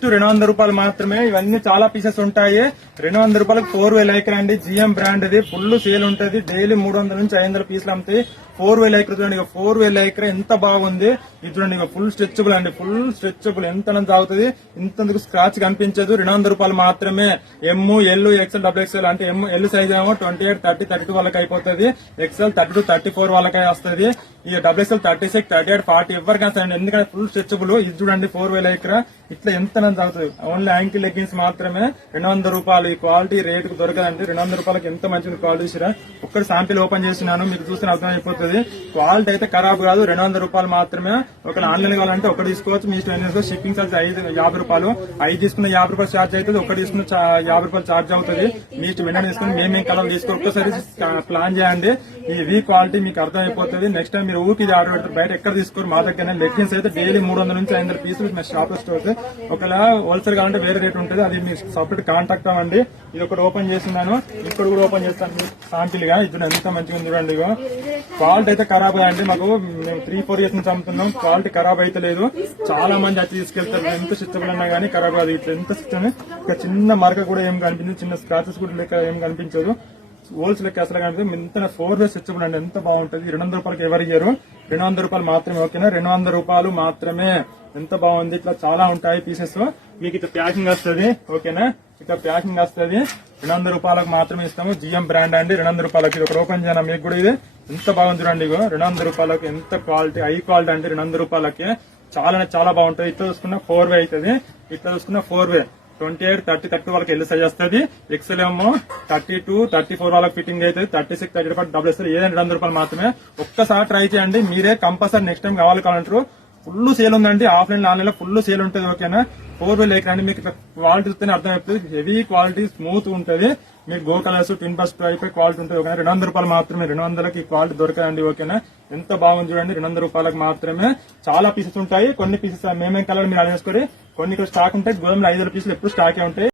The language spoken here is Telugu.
జస్ట్ 200 రూపాయలు మాత్రమే. ఇవన్నీ చాలా పీసెస్ ఉంటాయి. 200 రూపాయలకు 4 లైక్రా అండి. జిఎం బ్రాండ్ ఇది. ఫుల్ సేల్ ఉంటది. డైలీ 300 నుంచి 500 పీసులు అమ్ముతాయి. 4 లైక్రా చూడండి. 4 లైక్రా ఎంత బాగుంది. ఇది చూడండి, ఫుల్ స్ట్రెచబుల్ అండి. ఫుల్ స్ట్రెచబుల్ ఎంత తాగుతుంది. ఇంతకు స్క్రాచ్ కనిపించదు. 200 రూపాయలు మాత్రమే. ఎమ్, ఎల్, ఎక్స్ఎల్, డబుల్ ఎక్స్ఎల్ అంటే ఎల్ సైజ్ ఏమో 28, 30, 32 వాళ్ళకి అయిపోతుంది. ఎక్స్ఎల్ 32, 34 వాళ్ళకి వస్తుంది. ఈ డబుల్ ఎక్స్ఎల్ 36, 38, 40 ఎవరికైనా సరే, ఎందుకంటే ఫుల్ స్ట్రెచబుల్. ఇది చూడండి 4 లైక్రా ఇట్లా ఎంత తాగుతుంది. ఓన్లీ యాంకిల్ లెగ్గిన్స్ మాత్రమే 200 రూపాయలు. ఈ క్వాలిటీ రేటుకు దొరకదండి. 200 రూపాయలకి ఎంత మంచిది క్వాలిటీ చూసిరా. ఒక్కటి శాంపిల్ ఓపెన్ చేసినాను, మీకు చూస్తే అర్థమైపోతుంది. క్వాలిటీ అయితే ఖరాబ్ కాదు. 200 రూపాయలు మాత్రమే. ఒక ఆన్లైన్ కావాలంటే ఒకటి తీసుకోవచ్చు. మీ ఇష్టం. షిప్పింగ్ ఛార్జ్ 50 రూపాయలు. 5 తీసుకున్న 50 రూపాయలు ఛార్జ్ అవుతుంది. ఒకటి తీసుకున్న 50 రూపాయలు ఛార్జ్ అవుతుంది. మీ ఇష్టం. వెంటనే తీసుకుని మేమేం కలర్ తీసుకో ఒక్కసారి ప్లాన్ చేయండి. ఈ క్వాలిటీ మీకు అర్థమైపోతుంది. నెక్స్ట్ టైం మీరు ఊరికి ఆర్డర్ పెడతారు. బయట ఎక్కడ తీసుకోరు. మా దగ్గర లెగ్గిన్స్ అయితే డైలీ 300 నుంచి 500 పీసులు షాప్ స్టోర్స్. ఒకవేళ హోల్సేల్ కావాలంటే వేరే రేట్ ఉంటుంది. అది మీ సపరేట్ కాంటాక్ట్ అవ్వండి. ఇది ఒకటి ఓపెన్ చేస్తున్నాను. ఇక్కడ కూడా ఓపెన్ చేస్తాను శాంపిల్ గా. ఇది ఎంత మంచిగా ఉంది చూడండి. క్వాలిటీ అయితే ఖరాబ్ అయ్యండి. మాకు మేము 3-4 ఇయర్స్ నుంచి అమ్ముతున్నాం. క్వాలిటీ ఖరాబ్ అయితే లేదు. చాలా మంది వచ్చి తీసుకెళ్తారు. ఎంత సిస్టమ్ ఉన్నా కానీ ఖరాబ్ కాదు. ఇట్లా ఎంత సిస్టమ్. ఇక చిన్న మరక కూడా ఏం కనిపించదు. చిన్న స్క్రాచెస్ కూడా లెక్క ఏం కనిపించదు. హోల్స్ లెక్క అసలు కనిపిస్తుంది. ఇంత 4 వేస్ స్ట్రెచబుల్ అండి. ఎంత బాగుంటుంది. 200 రూపాయలకి ఎవరు ఇయ్యారు. 200 రూపాయలు మాత్రమే. ఓకేనా, 200 రూపాయలు మాత్రమే. ఎంత బాగుంది. ఇట్లా చాలా ఉంటాయి పీసెస్. మీకు ఇట్లా ప్యాకింగ్ వస్తుంది. ఓకేనా, ఇట్లా ప్యాకింగ్ వస్తుంది. 200 రూపాయలకు మాత్రమే ఇస్తాము. జిఎం బ్రాండ్ అండి. 200 రూపాయలకి ఇది ఒక ఓపెన్ చేయనా మీకు కూడా. ఇది ఎంత బాగుంది చూడండి. 200 రూపాయలకి ఎంత క్వాలిటీ, హై క్వాలిటీ అంటే 200 రూపాయలకి చాలా బాగుంటుంది. ఇట్లా చూసుకున్న 4 అవుతుంది. ఇట్లా చూసుకున్న 4 28, 30, 30 వాళ్ళకి ఎల్ సైజ్ వస్తుంది. ఎక్స్ఎల్ ఏమో 32, 34 వాళ్ళకి ఫిట్టింగ్ అవుతుంది. 36, 35 డబుల్ ఎక్స్ఎల్ ఏదైనా 200 రూపాయలు మాత్రమే. ఒక్కసారి ట్రై చేయండి. మీరే కంపల్సరీ నెక్స్ట్ టైం కావాలంటారు. ఫుల్ సేల్ ఉందండి. ఆఫ్లైన్ ఆన్లైన్ లో ఫుల్ సేల్ ఉంటుంది. ఓకేనా, 4 లైక్రా అండి. మీకు క్వాలిటీ చూస్తేనే అర్థమవుతుంది. హెవీ క్వాలిటీ, స్మూత్ ఉంటుంది. మీకు గో కలర్స్, ట్విన్ బస్ అయిపోయి క్వాలిటీ ఉంటుంది. ఓకేనా, 200 రూపాయలు మాత్రమే. 200కి క్వాలిటీ దొరకదండి. ఓకేనా, ఎంత బాగుంది చూడండి. 200 రూపాయలకు మాత్రమే. చాలా పీసెస్ ఉంటాయి. కొన్ని పీసెస్ మేమేం కలర్ మీరు అలా చేసుకోరి. కొన్ని స్టాక్ ఉంటాయి. గోధుమలు 5 పీసులు ఎప్పుడు స్టాకే ఉంటాయి.